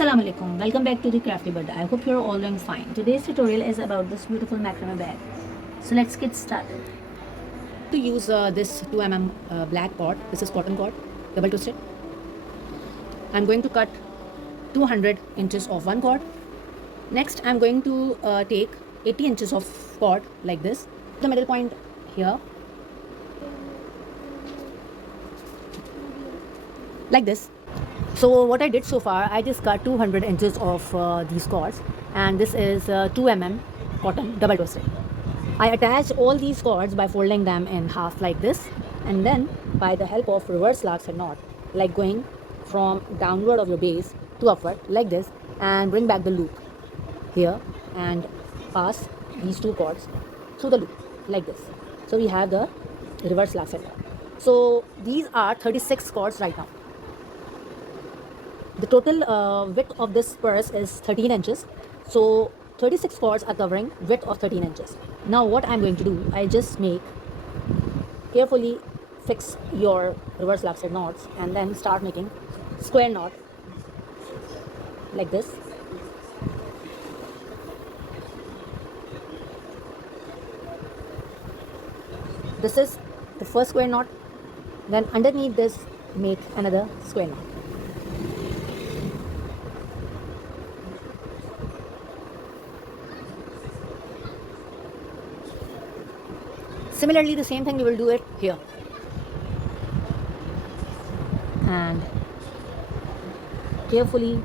Assalamu alaikum. Welcome back to the Crafty Bird. I hope you're all doing fine. Today's tutorial is about this beautiful macrame bag. So let's get started. To use this 2 mm black cord, this is cotton cord, double twisted. I'm going to cut 200 inches of one cord. Next, I'm going to take 80 inches of cord like this. The middle point here, like this. So what I did so far, I just cut 200 inches of these cords, and this is 2 mm cotton double twisted. I attach all these cords by folding them in half like this, and then by the help of reverse larkset knot, like going from downward of your base to upward like this, and bring back the loop here and pass these two cords through the loop like this. So we have the reverse larkset knot. So these are 36 cords right now. The total width of this purse is 13 inches. So 36 cords are covering width of 13 inches. Now what I'm going to do, I just carefully fix your reverse larkset knots and then start making square knot like this. This is the first square knot. Then underneath this, make another square knot. Similarly, the same thing you will do it here. And carefully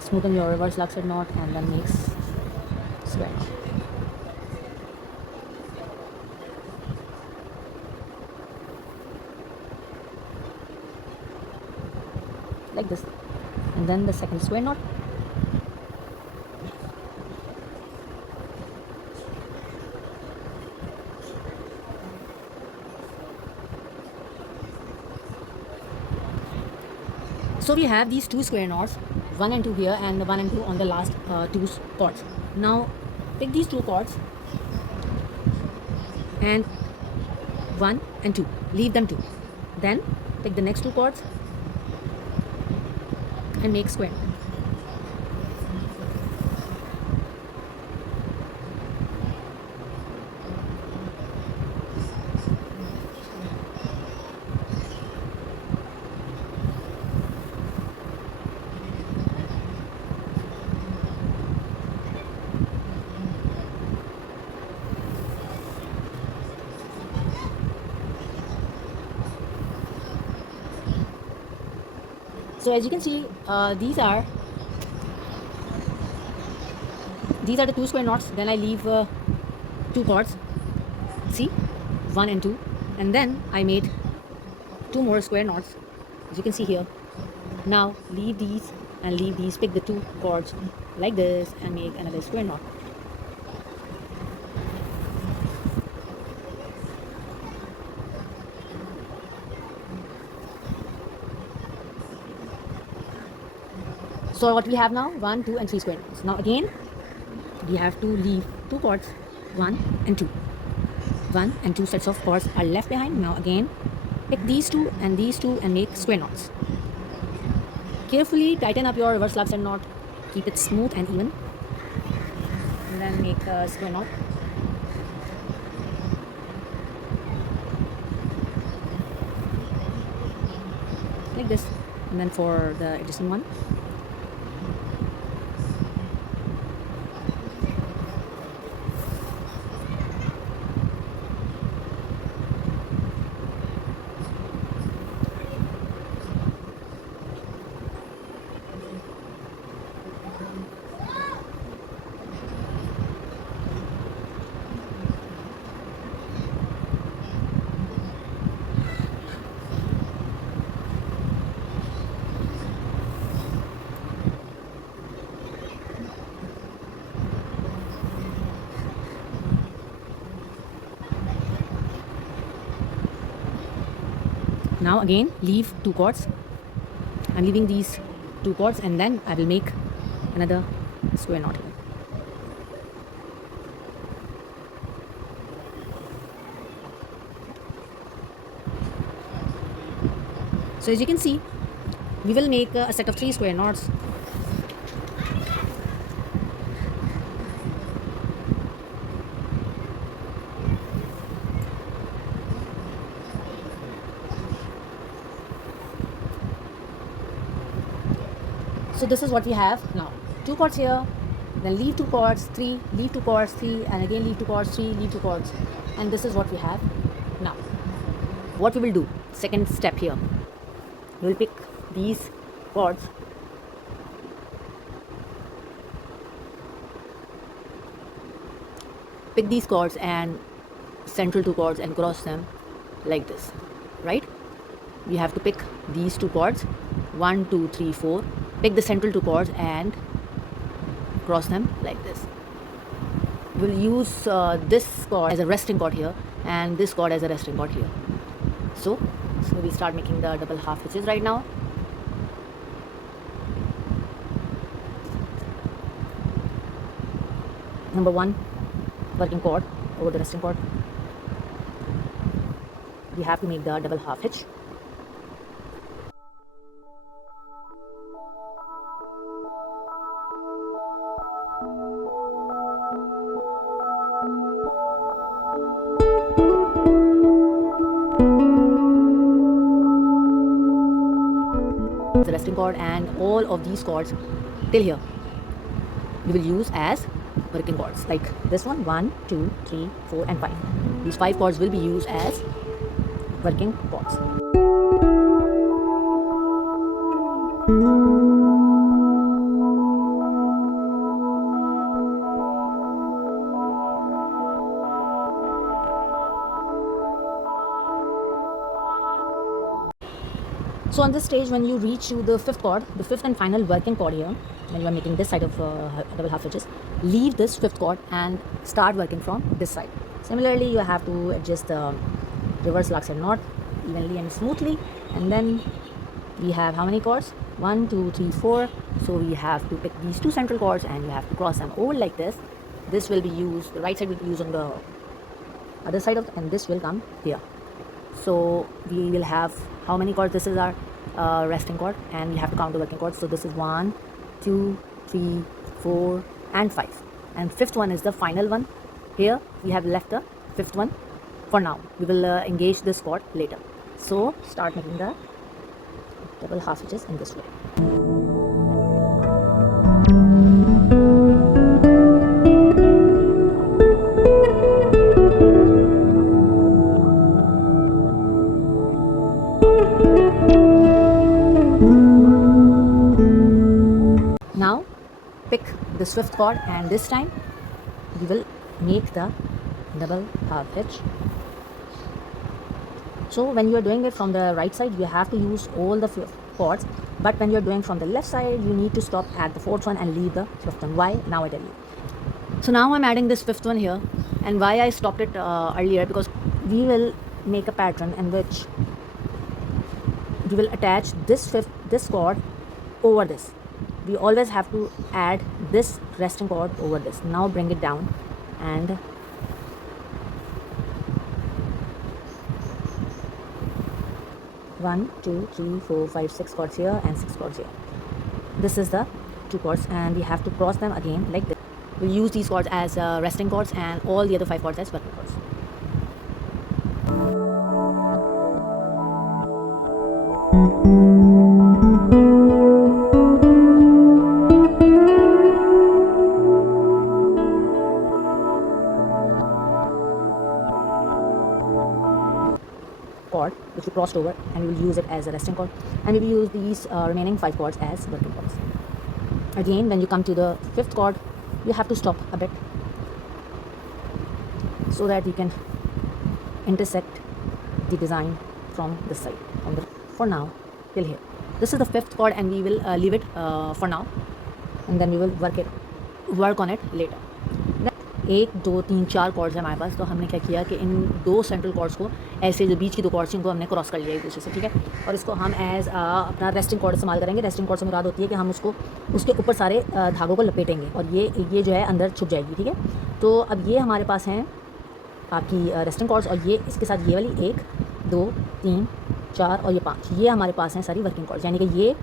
smoothen your reverse larkset knot and then make square knot. Like this. And then the second square knot. So we have these two square knots, 1 and 2 here and 1 and 2 on the last two cords. Now pick these two cords and 1 and 2, leave them 2. Then pick the next two cords and make square. So as you can see, these are the two square knots. Then I leave two cords. See, 1 and 2, and then I made two more square knots, as you can see here. Now leave these and leave these. Pick the two cords like this and make another square knot. So what we have now, 1, 2 and 3 square knots. Now again we have to leave two cords, 1 and 2. 1 and 2 sets of cords are left behind. Now again pick these two and make square knots. Carefully tighten up your reverse larkset knot, keep it smooth and even, and then make a square knot. Like this. And then for the adjacent one, now again leave two cords. I'm leaving these two cords and then I will make another square knot here. So as you can see, We will make a set of 3 square knots. So this is what we have now. 2 cords here, then leave 2 cords, 3, leave 2 cords, 3, and again leave 2 cords, 3, leave 2 cords. And this is what we have now. What we will do, second step here, we will pick these cords, and central 2 cords and cross them like this, right? We have to pick these 2 cords, 1, 2, 3, 4, pick the central 2 cords and cross them like this. We'll use this cord as a resting cord here and this cord as a resting cord here. So we start making the double half hitches right now. Number 1, working cord over the resting cord. We have to make the double half hitch. The resting cord and all of these cords till here we will use as working cords, like this one, 1, 2, 3, 4 and 5. These 5 cords will be used as working cords. So on this stage, when you reach to the 5th cord, the 5th and final working cord here, when you are making this side of double half hitches, leave this 5th cord and start working from this side. Similarly, you have to adjust the reverse lock side knot evenly and smoothly. And then we have how many cords? 1, 2, 3, 4. So we have to pick these 2 central cords and you have to cross them over like this. This will be used, the right side will be used on the other side of, and this will come here. So we will have how many cords? This is our resting cord and we have to count the working cords. So this is 1, 2, 3, 4 and 5, and 5th one is the final one. Here we have left the 5th one for now. We will engage this cord later. So start making the double half hitches in this way. Now pick the 5th cord and this time we will make the double half hitch. So when you are doing it from the right side, you have to use all the cords, but when you are doing from the left side, you need to stop at the 4th one and leave the 5th one. Why? Now I tell you. So now I'm adding this 5th one here, and why I stopped it earlier, because we will make a pattern in which we will attach this cord over this. We always have to add this resting cord over this. Now bring it down and one, two, three, 4, 5, 6 cords here and 6 cords here. This is the 2 cords and we have to cross them again like this. We'll use these cords as resting cords and all the other 5 cords as working cords. Cord which we crossed over, and we will use it as a resting cord, and we will use these remaining 5 cords as working cords. Again, when you come to the 5th cord, you have to stop a bit so that you can intersect the design from this side, for now till here. This is the 5th cord and we will leave it for now, and then we will work on it later. 1, 2, 3, 4 chords है हमारे पास, तो हमने क्या किया कि इन 2 central chords को ऐसे जो बीच की 2 कॉर्ड्स इनको हमने क्रॉस कर लिया एक दूसरे से, ठीक है। और इसको हम एज अपना रेस्टिंग कॉर्ड इस्तेमाल करेंगे। रेस्टिंग कॉर्ड से मुराद होती है कि हम उसके ऊपर सारे धागों को लपेटेंगे और ये जो है अंदर छुप जाएगी, ठीक है। तो अब ये हमारे पास हैं आपकी रेस्टिंग कॉर्ड्स, और ये इसके साथ ये वाली 1, 2, 3, 4 और ये 5, ये हमारे पास हैं सारी वर्किंग कॉर्ड्स, यानी कि ये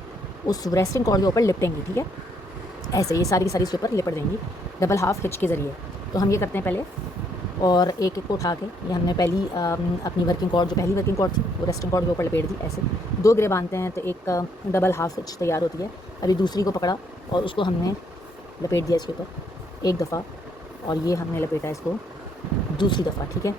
उस रेस्टिंग कॉर्ड के ऊपर लिपटेंगी, ठीक है। ऐसे ये सारी की सारी इसके ऊपर लिपट देंगी डबल हाफ हिच के ज़रिए। तो हम ये करते हैं पहले, और एक एक को उठा के ये हमने पहली अपनी वर्किंग कॉर्ड, जो पहली वर्किंग कॉर्ड थी वो रेस्टिंग कॉर्ड के ऊपर लपेट दी। ऐसे 2 गिरे बांधते हैं तो एक डबल हाफ हिच तैयार होती है। अभी दूसरी को पकड़ा और उसको हमने लपेट दिया इसके ऊपर एक दफ़ा, और ये हमने लपेटा इसको दूसरी दफ़ा, ठीक है।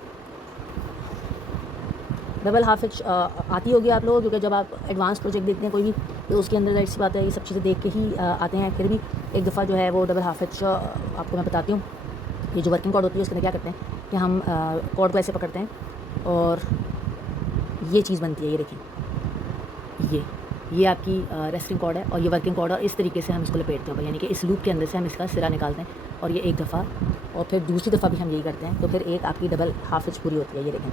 डबल हाफ हिच आती होगी आप लोगों, क्योंकि जब आप एडवांस प्रोजेक्ट देखते हैं कोई भी, तो उसके अंदर ज़ाहिर सी बात है ये सब चीज़ें देख के ही आते हैं। फिर भी एक दफ़ा जो है वो डबल हाफ हिच आपको मैं बताती हूँ। ये जो वर्किंग कॉर्ड होती है उसके अंदर क्या करते हैं कि हम कॉर्ड को ऐसे पकड़ते हैं और ये चीज़ बनती है, ये देखिए, ये आपकी रेस्टिंग कॉर्ड है और ये वर्किंग कॉर्ड, और इस तरीके से हम इसको लपेटते हैं, यानी कि इस लूप के अंदर से हम इसका सिरा निकालते हैं, और ये एक दफ़ा और फिर दूसरी दफ़ा भी हम यही करते हैं। तो फिर एक आपकी डबल हाफ हिच पूरी होती है। ये देखें,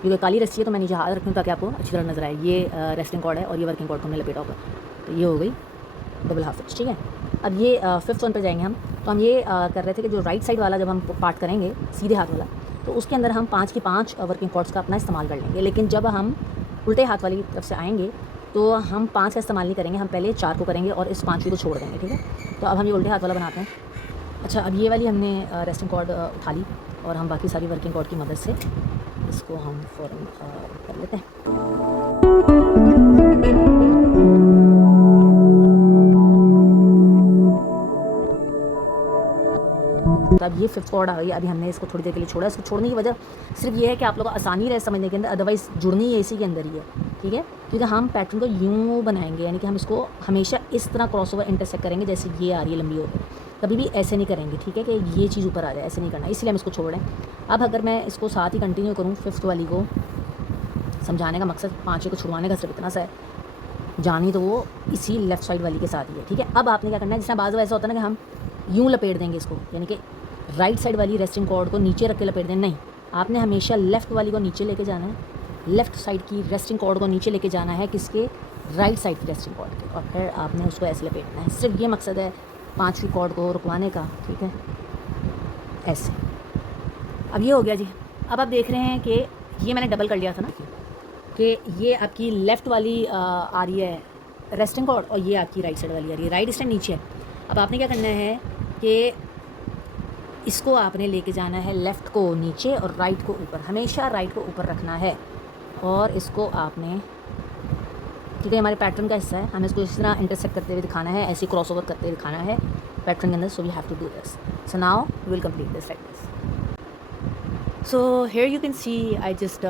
क्योंकि काली रस्सी है तो मैं नीचे हाथ रखूँ ताकि आपको अच्छी तरह नजर आए। ये रेस्टिंग कॉर्ड है और ये वर्किंग कॉर्ड को हमने लपेटा होगा, तो ये हो गई डबल हाफ हिच, ठीक है। अब ये 5th वन पर जाएंगे हम। तो हम ये कर रहे थे कि जो राइट साइड वाला जब हम पार्ट करेंगे सीधे हाथ वाला, तो उसके अंदर हम 5 की 5 वर्किंग कॉर्ड्स का अपना इस्तेमाल कर लेंगे। लेकिन जब हम उल्टे हाथ वाली तरफ से आएंगे तो हम 5 का इस्तेमाल नहीं करेंगे, हम पहले 4 को करेंगे और इस 5वीं को छोड़ देंगे, ठीक है। तो अब हम ये उल्टे हाथ वाला बनाते हैं। अच्छा, अब ये वाली हमने रेस्टिंग कॉर्ड उठा ली और हम बाकी सारी वर्किंग कॉर्ड की मदद से इसको हम फ़ौरन कर लेते हैं। तो अब ये 5th कॉर्ड आ गई। अभी हमने इसको थोड़ी देर के लिए छोड़ा। इसको छोड़ने की वजह सिर्फ ये है कि आप लोगों को आसानी रहे समझने के अंदर, अदरवाइज़ जुड़नी है इसी के अंदर ही है, ठीक है। क्योंकि हम पैटर्न को यूँ बनाएंगे, यानी कि हम इसको हमेशा इस तरह क्रॉसओवर इंटरसेक्ट करेंगे जैसे ये आ रही है लंबी होकर, कभी भी ऐसे नहीं करेंगे, ठीक है, कि ये चीज़ ऊपर आ जाए, ऐसे नहीं करना, इसलिए हम इसको छोड़ रहे हैं। अब अगर मैं इसको साथ ही कंटिन्यू करूँ 5th वाली को, समझाने का मकसद 5वीं को छुड़वाने का सिर्फ इतना सा है, जानी तो वो इसी लेफ़्ट साइड वाली के साथ ही है, ठीक है। अब आपने क्या करना है, जिस तरह बाज़ ऐसा होता है ना कि हम यूँ लपेट देंगे इसको, यानी कि राइट साइड वाली रेस्टिंग कॉर्ड को नीचे रख के लपेट दें, नहीं, आपने हमेशा लेफ़्ट वाली को नीचे लेके जाना है, लेफ़्ट साइड की रेस्टिंग कॉर्ड को नीचे लेके जाना है, किसके, राइट साइड की रेस्टिंग कॉर्ड के, और फिर आपने उसको ऐसे लपेटना है। सिर्फ ये मकसद है 5वीं कॉर्ड को रुकवाने का, ठीक है, ऐसे। अब ये हो गया जी। अब आप देख रहे हैं कि ये मैंने डबल कर लिया था ना, कि ये आपकी लेफ़्ट वाली आ रही है रेस्टिंग कॉर्ड और ये आपकी राइट साइड वाली आ रही है, राइट स्टैंड नीचे है। अब आपने क्या करना है कि इसको आपने लेके जाना है लेफ़्ट को नीचे और राइट को ऊपर, हमेशा राइट को ऊपर रखना है, और इसको आपने, क्योंकि हमारे पैटर्न का हिस्सा है, हमें इसको इस तरह इंटरसेक्ट करते हुए दिखाना है, ऐसे क्रॉसओवर करते हुए दिखाना है पैटर्न के अंदर। So we have to do this. So now we will complete this like this. So here you can see I just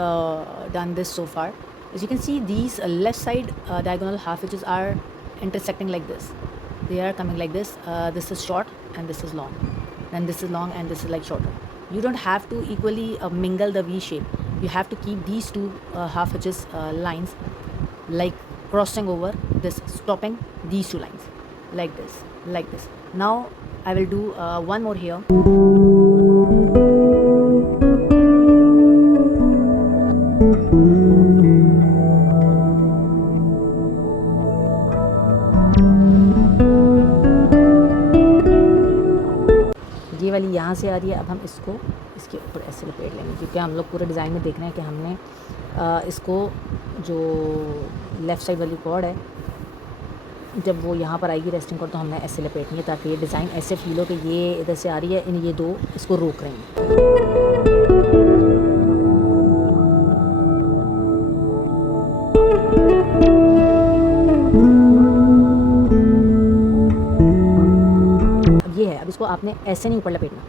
done this so far. As you can see, these left side diagonal half hitches are intersecting like this. They are coming like this. This is short and this is long. Then this is long and this is like shorter. You don't have to equally mingle the V shape. You have to keep these two half hitches lines like crossing over this, stopping these two lines like this, like this. Now I will do one more here. ये वाली यहाँ से आ रही है। अब हम इसको इसके ऊपर ऐसे लपेट लेंगे, क्योंकि हम लोग पूरे डिज़ाइन में देख रहे हैं कि हमने इसको जो लेफ़्ट साइड वाली कॉर्ड है, जब वो यहाँ पर आएगी रेस्टिंग कॉर्ड, तो हमने ऐसे लपेटनी है ताकि ये डिज़ाइन ऐसे फील हो कि ये इधर से आ रही है, इन ये दो इसको रोक रही हैं। अब इसको आपने ऐसे नहीं ऊपर लपेटना,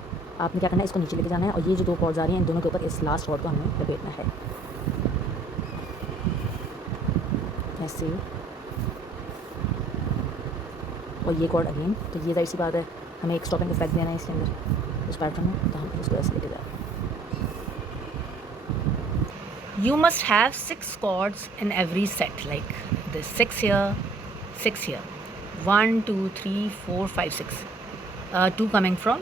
आपने क्या करना है, इसको नीचे लेके जाना है, और ये जो दो कॉर्ड्स आ रही हैं इन दोनों के ऊपर इस लास्ट कॉर्ड को हमने लपेटना है ऐसे, और ये कॉर्ड अगेन। तो ये जाहिर सी बात है हमें एक स्टॉपिंग इफेक्ट देना है इसके अंदर, उस पैटर्न में, तो हम इसको ऐसे लेके जा रहे हैं। You must have 6 chords in every set like this. 6 here, 6 here. 1, 2, 3, 4, 5, 6. 2 coming from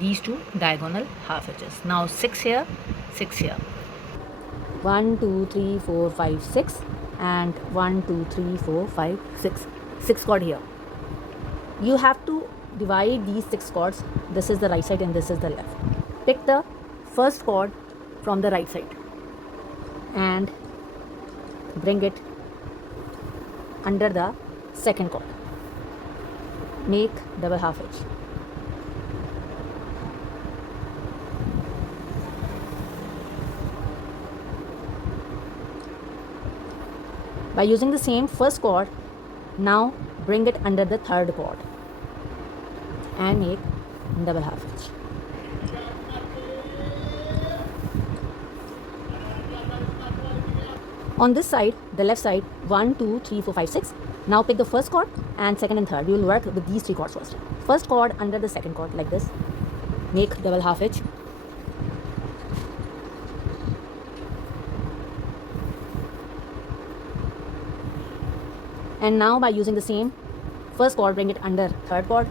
these two diagonal half edges. Now 6 here, 6 here. 1, 2, 3, 4, 5, 6, and 1, 2, 3, 4, 5, 6. 6 chord here. You have to divide these 6 chords. This is the right side and this is the left. Pick the first chord from the right side and bring it under the second cord. Make double half hitch. By using the same first cord, now bring it under the third cord and make double half hitch. On this side, the left side, 1, 2, 3, 4, 5, 6. Now pick the first cord and second and third. You will work with these three cords first. First cord under the second cord like this. Make double half hitch. And now by using the same first cord, bring it under third cord.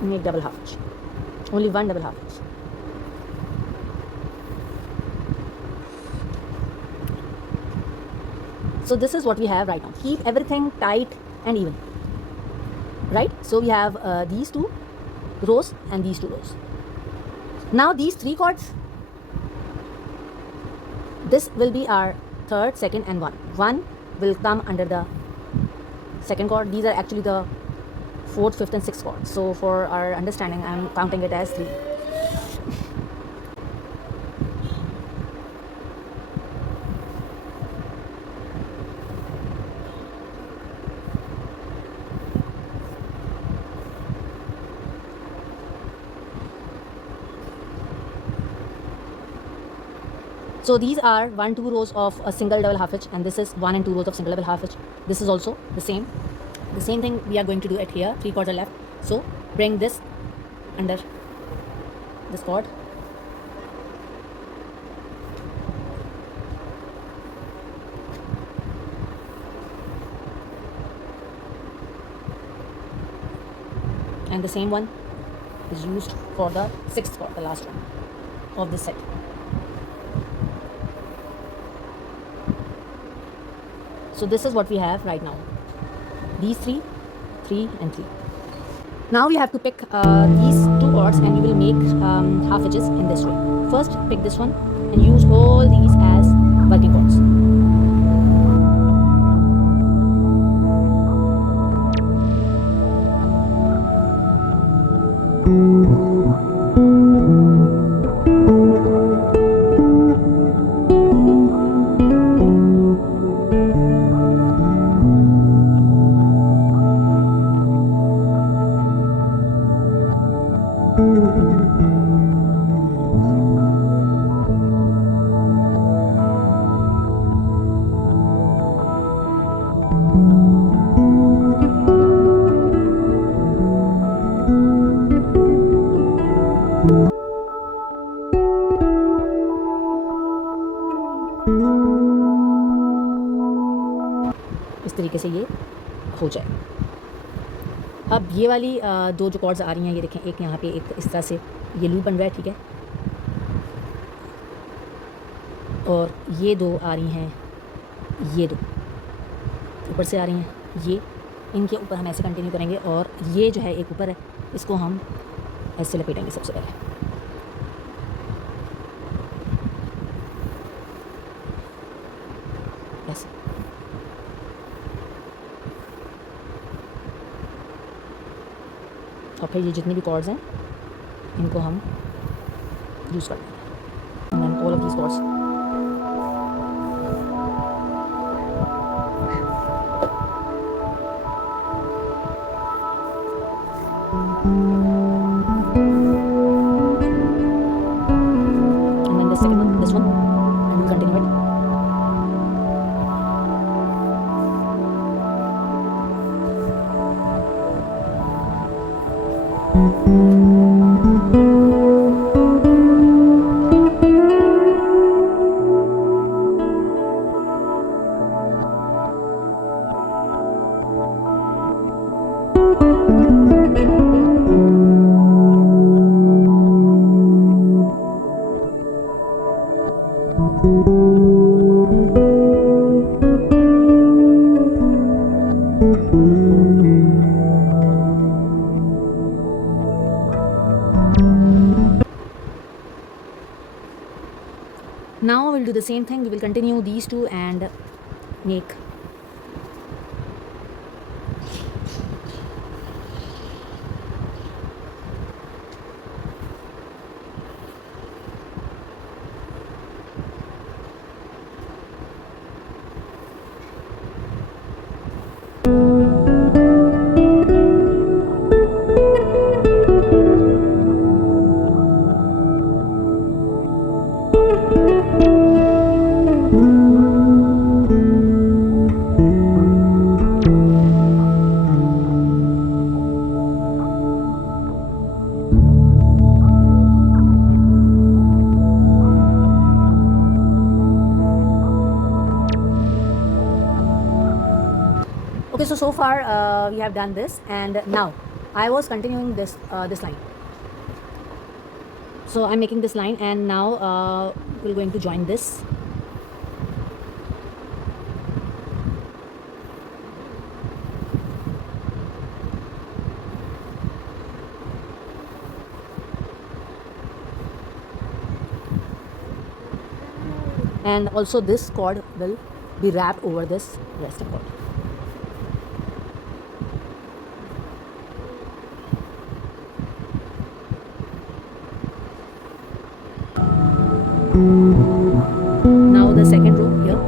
Make double half hitch. Only one double half hitch. So this is what we have right now. Keep everything tight and even. Right? So we have these two rows and these two rows. Now these three cords, this will be our third, second and one. One will come under the second cord. These are actually the fourth, fifth and sixth chords. So for our understanding, I am counting it as 3. So these are 1, 2 rows of a single double half hitch, and this is 1 and 2 rows of single double half hitch. This is also the same. The same thing we are going to do it here. 3 cords are left. So bring this under this cord. And the same one is used for the 6th cord, the last one of this set. So this is what we have right now. These 3, 3 and 3. Now we have to pick these 2 cords and you will make half hitches in this way. First pick this one and use all these as working cords. इस तरीके से ये हो जाए। अब ये वाली दो जो कॉर्ड्स आ रही हैं, ये देखें, एक यहाँ पे एक इस तरह से ये लूप बन रहा है, ठीक है, और ये दो आ रही हैं, ये दो ऊपर से आ रही हैं, ये इनके ऊपर हम ऐसे कंटिन्यू करेंगे, और ये जो है एक ऊपर है, इसको हम ऐसे लपेटेंगे सबसे पहले। ऐसे और फिर ये जितनी भी कॉर्ड्स हैं इनको हम यूज़ कर लेंगे, and all of these chords. And then the second one, this one, and we'll continue it. do the same thing. We will continue these two and make. Okay, so far we have done this, and now I was continuing this line. So I'm making this line, and now we're going to join this. And also this cord will be wrapped over this rest cord. Now the second row here.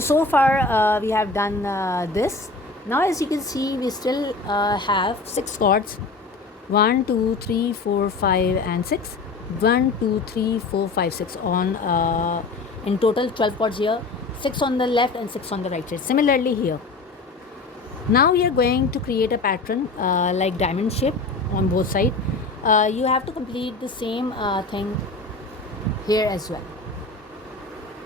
So far we have done this. Now as you can see, we still have 6 cords. 1 2 3 4 5 and 6. 1 2 3 4 5 6 on in total 12 cords here, 6 on the left and 6 on the right side. Similarly here. Now we are going to create a pattern like diamond shape on both sides. You have to complete the same thing here as well.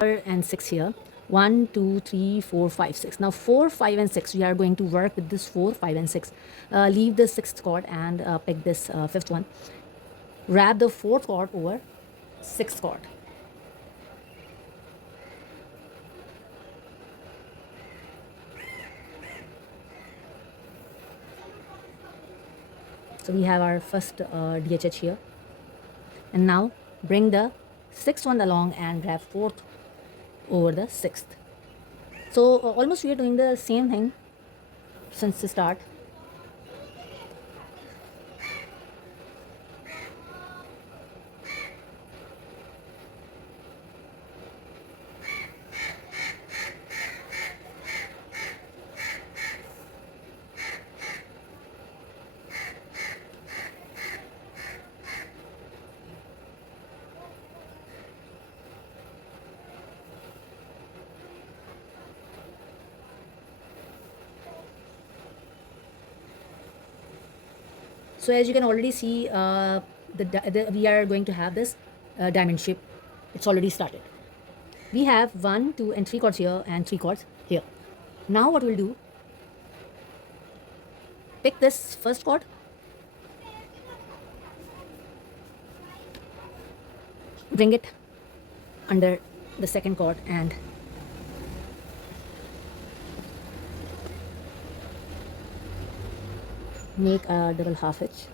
And 6 here. 1 2 3 4 5 6. Now 4 5 and 6 we are going to work with this 4 5 and 6. Leave the 6th cord and pick this 5th one. Wrap the 4th cord over 6th cord. So we have our first DHH here, and now bring the 6th one along and wrap 4th over the 6th. So almost we are doing the same thing since the start. So as you can already see, we are going to have this diamond shape. It's already started. We have 1, 2 and 3 cords here and 3 cords here. Now what we'll do, pick this first cord, bring it under the second cord and make a double half hitch,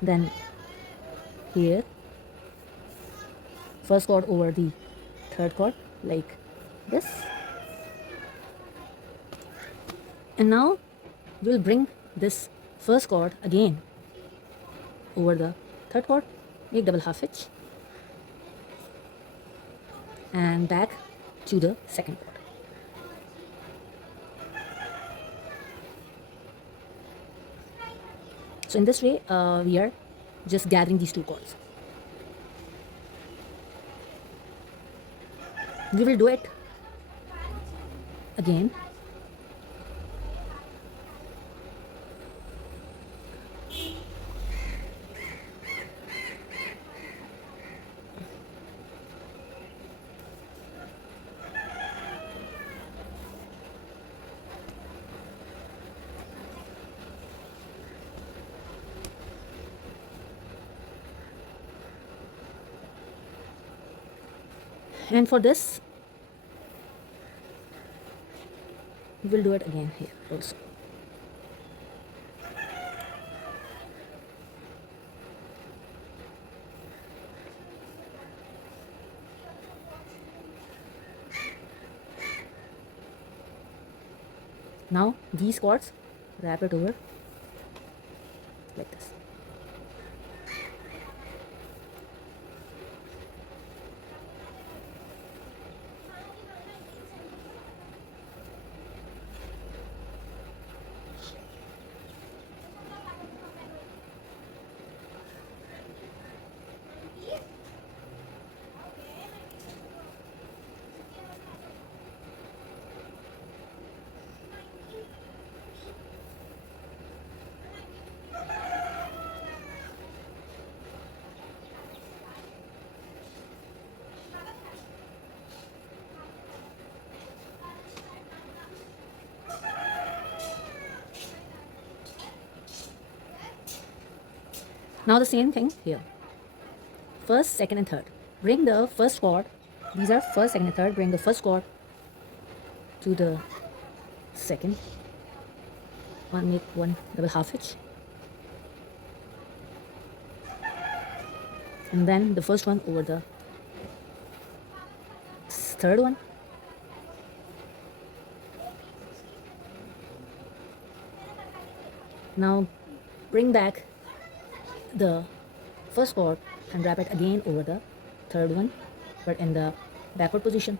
then here, first cord over the third cord like this, and now we'll bring this first cord again over the third cord, make double half hitch, and back to the second cord. So in this way, we are just gathering these two cords. We will do it again. And for this, we will do it again here also. Now these cords, wrap it over like this. Now the same thing here. First, second and third. Bring the first cord. These are first, second and third. Bring the first cord to the second. Make one double half hitch. And then the first one over the third one. Now bring back the first cord and wrap it again over the third one, but in the backward position,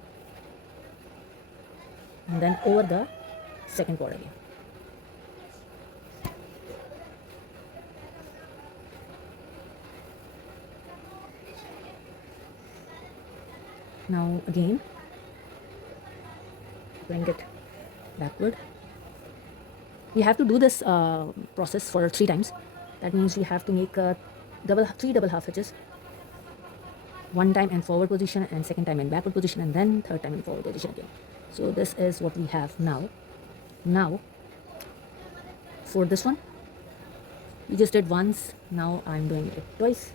and then over the second cord again. Now again bring it backward. We have to do this process for 3 times. That means we have to make 3 double half hitches, 1 time in forward position and 2nd time in backward position, and then 3rd time in forward position again. So this is what we have now. Now for this one, we just did once, now I'm doing it twice.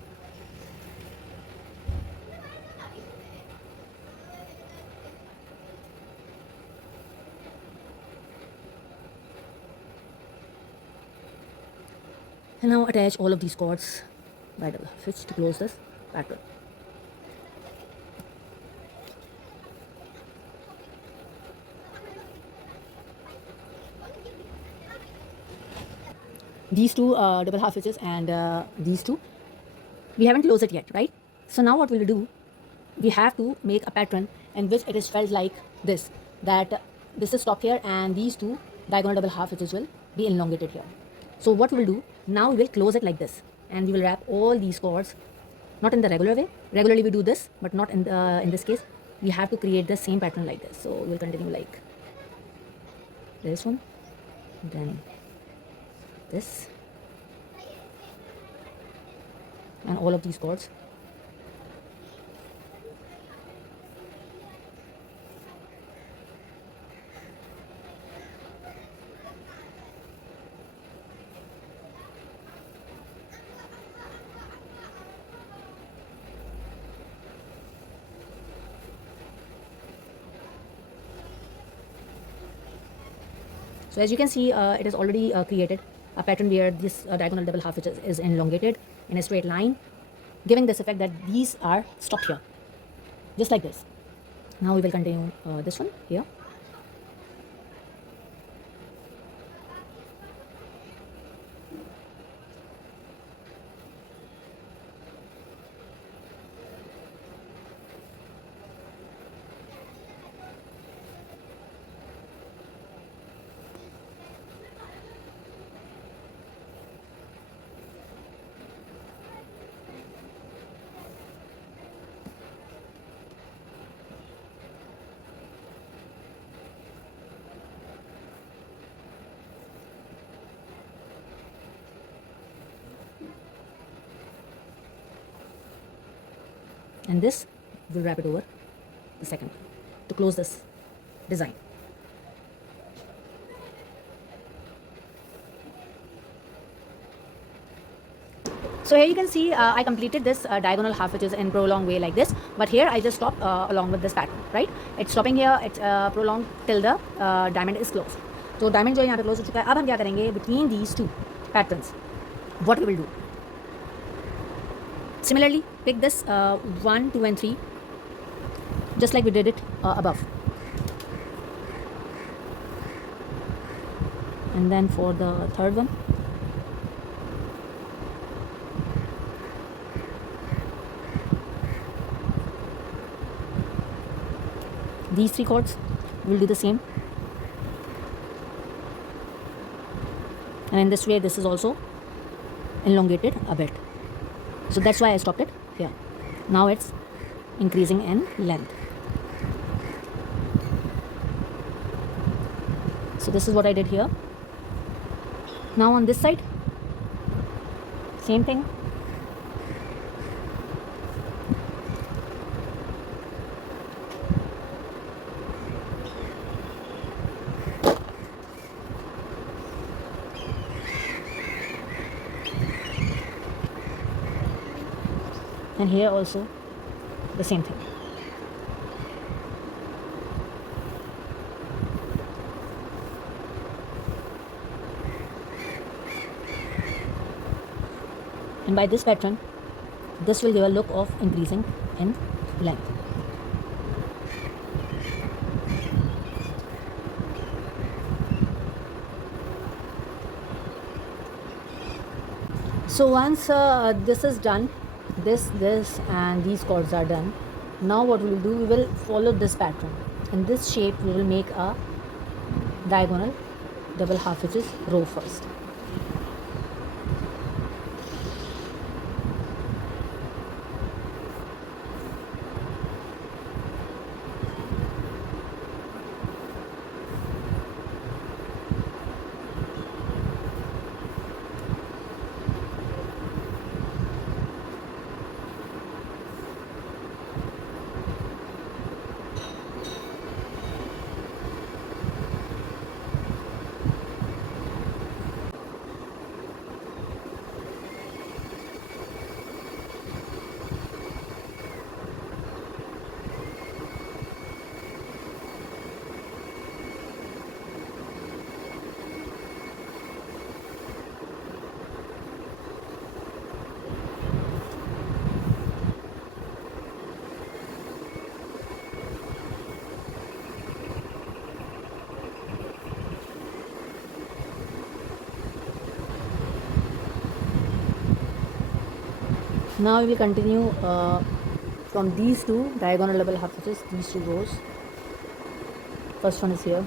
And now attach all of these cords by double half hitch to close this pattern. These two double half hitches and these two, we haven't closed it yet, right? So now what we'll do, we have to make a pattern in which it is felt like this, that this is stopped here and these two diagonal double half hitches will be elongated here. So what we'll do, now we will close it like this, and we will wrap all these cords, not in the regular way. Regularly we do this, but not in this case. We have to create the same pattern like this. So we'll continue like this one, then this, and all of these cords. So as you can see, it is already created a pattern where this diagonal double half hitch is elongated in a straight line, giving this effect that these are stopped here, just like this. Now we will continue this one here. And this will wrap it over the second to close this design. So here you can see I completed this diagonal half which is in prolonged way like this, but here I just stopped along with this pattern, right? It's stopping here, it's prolonged till the diamond is closed. So diamond जो है यहाँ पे close हो चुका है. अब हम क्या करेंगे between these two patterns? What we will do? Similarly, pick this 1, 2 and 3 just like we did it above. And then for the third one, these 3 chords will do the same. And in this way, this is also elongated a bit. So that's why I stopped it here. Now it's increasing in length. So this is what I did here. Now on this side, same thing. And here also the same thing. And by this pattern, this will give a look of increasing in length. So once this is done, this and these chords are done, now what we will do, we will follow this pattern. In this shape we will make a diagonal double half hitches row first. Now we will continue from these two diagonal double half hitches, these 2 rows. First one is here.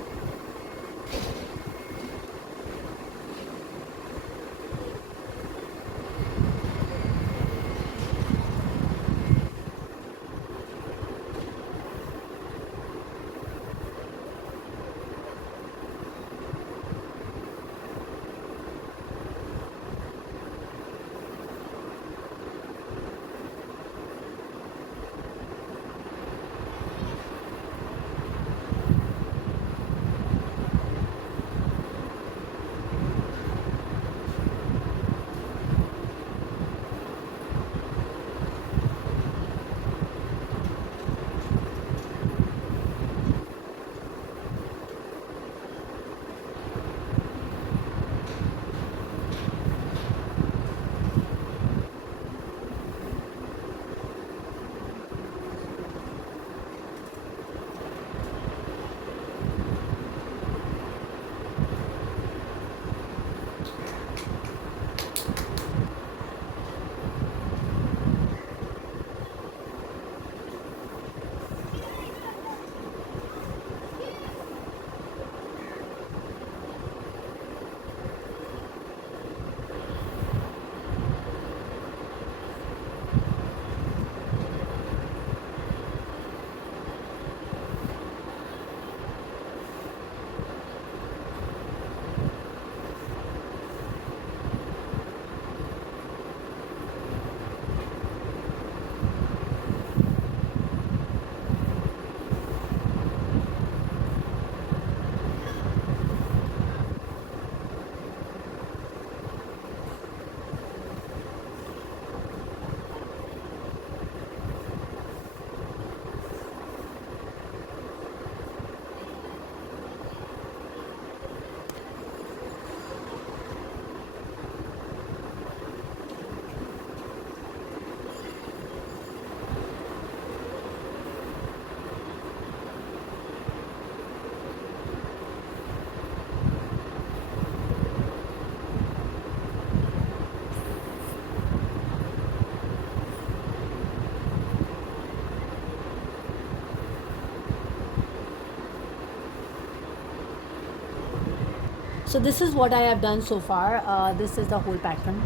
So this is what I have done so far. This is the whole pattern.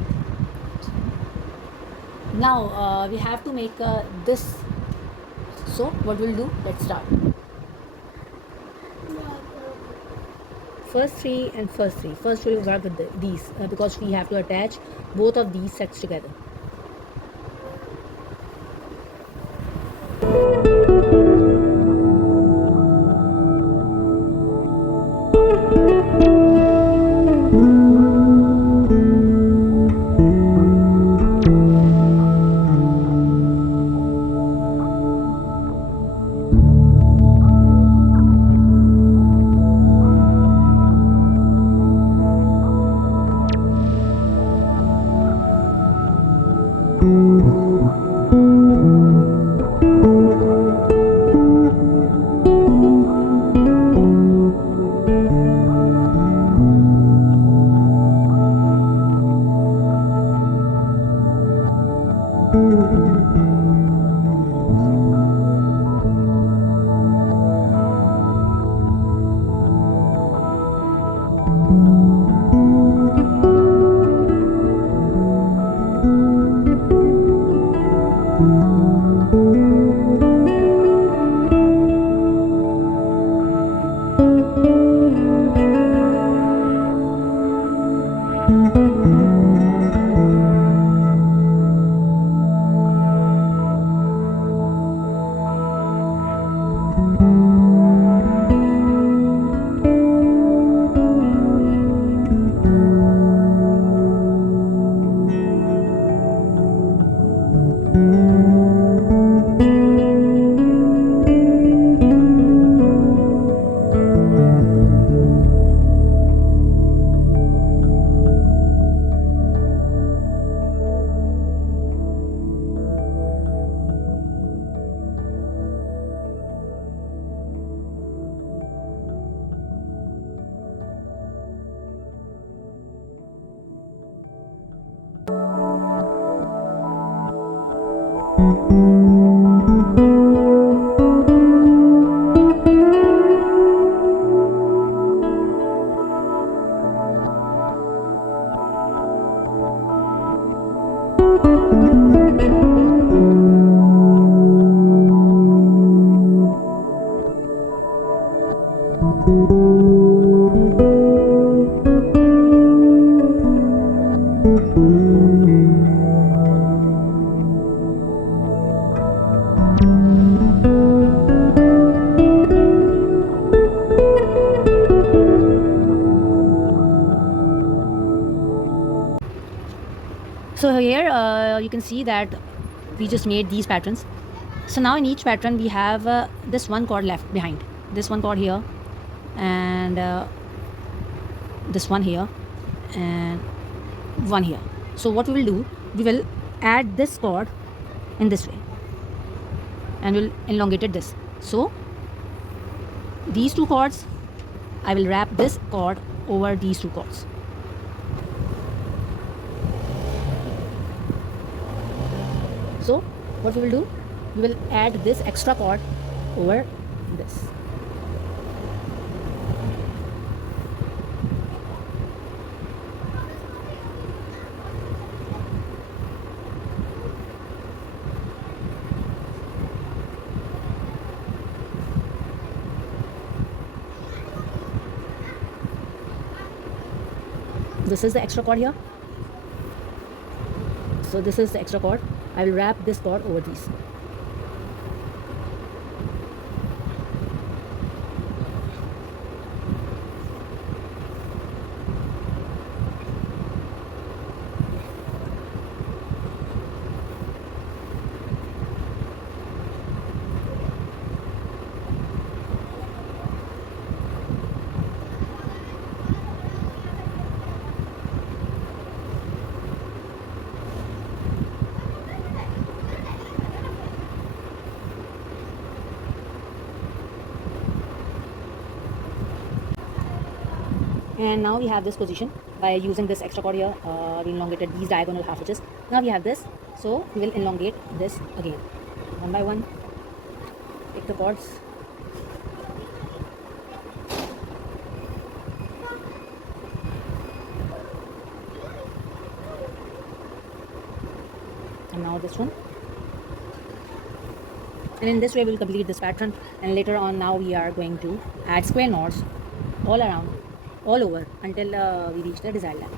Now we have to make this. So what we'll do, let's start. First three and first three. First we'll work with these because we have to attach both of these sets together. So here you can see that we just made these patterns. So now in each pattern we have this one cord left behind, this one cord here, and this one here, and one here. So what we will do, we will add this cord in this way and we'll elongate it this. So these two cords, I will wrap this cord over these two cords. So what we will do, we will add this extra cord over this. This is the extra cord here. So this is the extra cord. I will wrap this cord over these. And now we have this position by using this extra cord here. We elongated these diagonal half inches. Now we have this, so we will elongate this again one by one. Take the cords. now this one, and in this way we'll complete this pattern. And later on, now we are going to add square knots all around, all over, until we reach the desired length.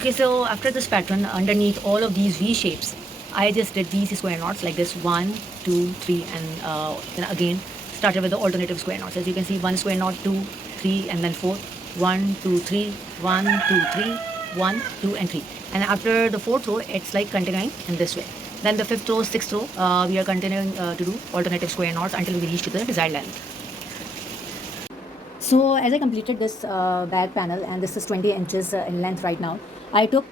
Okay, so after this pattern, underneath all of these V shapes, I just did these square knots like this: 1, 2, 3, and then again started with the alternative square knots. As you can see, 1 square knot, 2, 3, and then 4. 1, 2, 3, 1, 2, 3, 1, 2, and 3. And after the fourth row, it's like continuing in this way. Then the fifth row, sixth row, we are continuing to do alternative square knots until we reach to the desired length. So as I completed this bag panel, and this is 20 inches in length right now, I took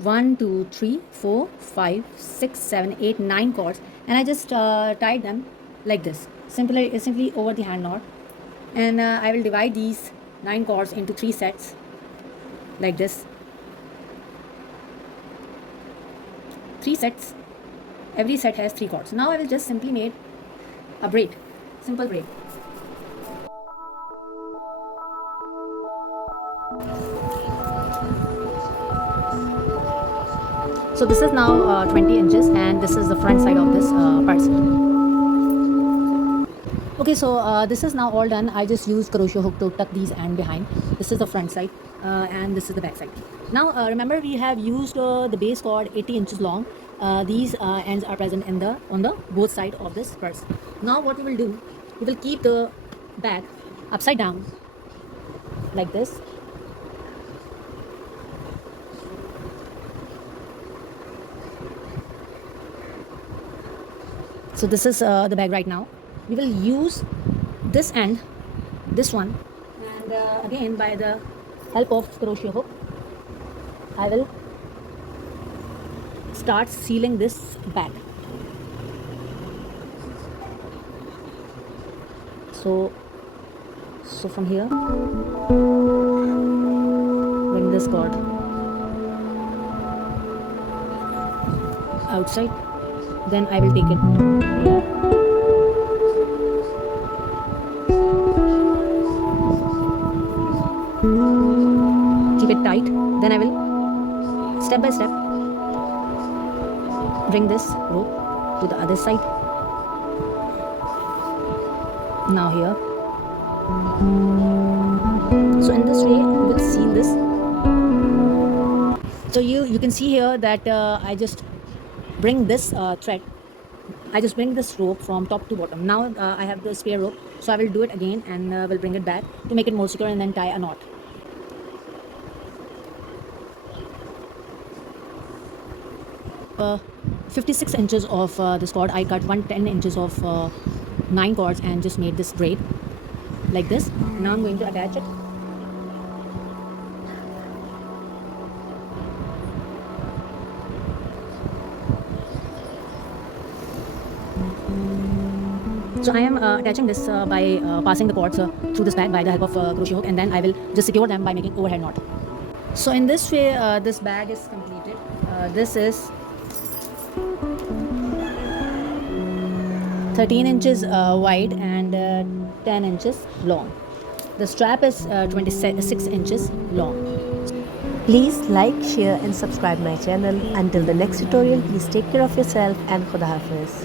1, 2, 3, 4, 5, 6, 7, 8, 9 cords, and I just tied them like this, simply over the hand knot. And I will divide these 9 cords into 3 sets like this. 3 sets. Every set has 3 cords. Now I will just simply make a braid, simple braid. So this is now 20 inches, and this is the front side of this purse. Okay, so this is now all done. I just used crochet hook to tuck these ends behind. This is the front side, and this is the back side. Now remember, we have used the base cord 80 inches long. These ends are present in on the both side of this purse. Now what we will do, we will keep the bag upside down like this. So this is the bag right now. We will use this end, this one, and again by the help of crochet hook, I will start sealing this bag. So from here, bring this cord outside, then I will take it here. Keep it tight, then I will step by step bring this rope to the other side. Now here. So in this way we will seal this. So you can see here that I just bring this thread, I just bring this rope from top to bottom. Now I have the spare rope, so I will do it again and will bring it back to make it more secure and then tie a knot. Uh, 56 inches of this cord, I cut 10 inches of 9 cords and just made this braid like this. Now I'm going to attach it. So I am attaching this by passing the cords through this bag by the help of crochet hook, and then I will just secure them by making overhead knot. So in this way, this bag is completed. This is 13 inches wide and 10 inches long. The strap is 26 inches long. Please like, share and subscribe my channel. Until the next tutorial, please take care of yourself and Khuda Hafiz.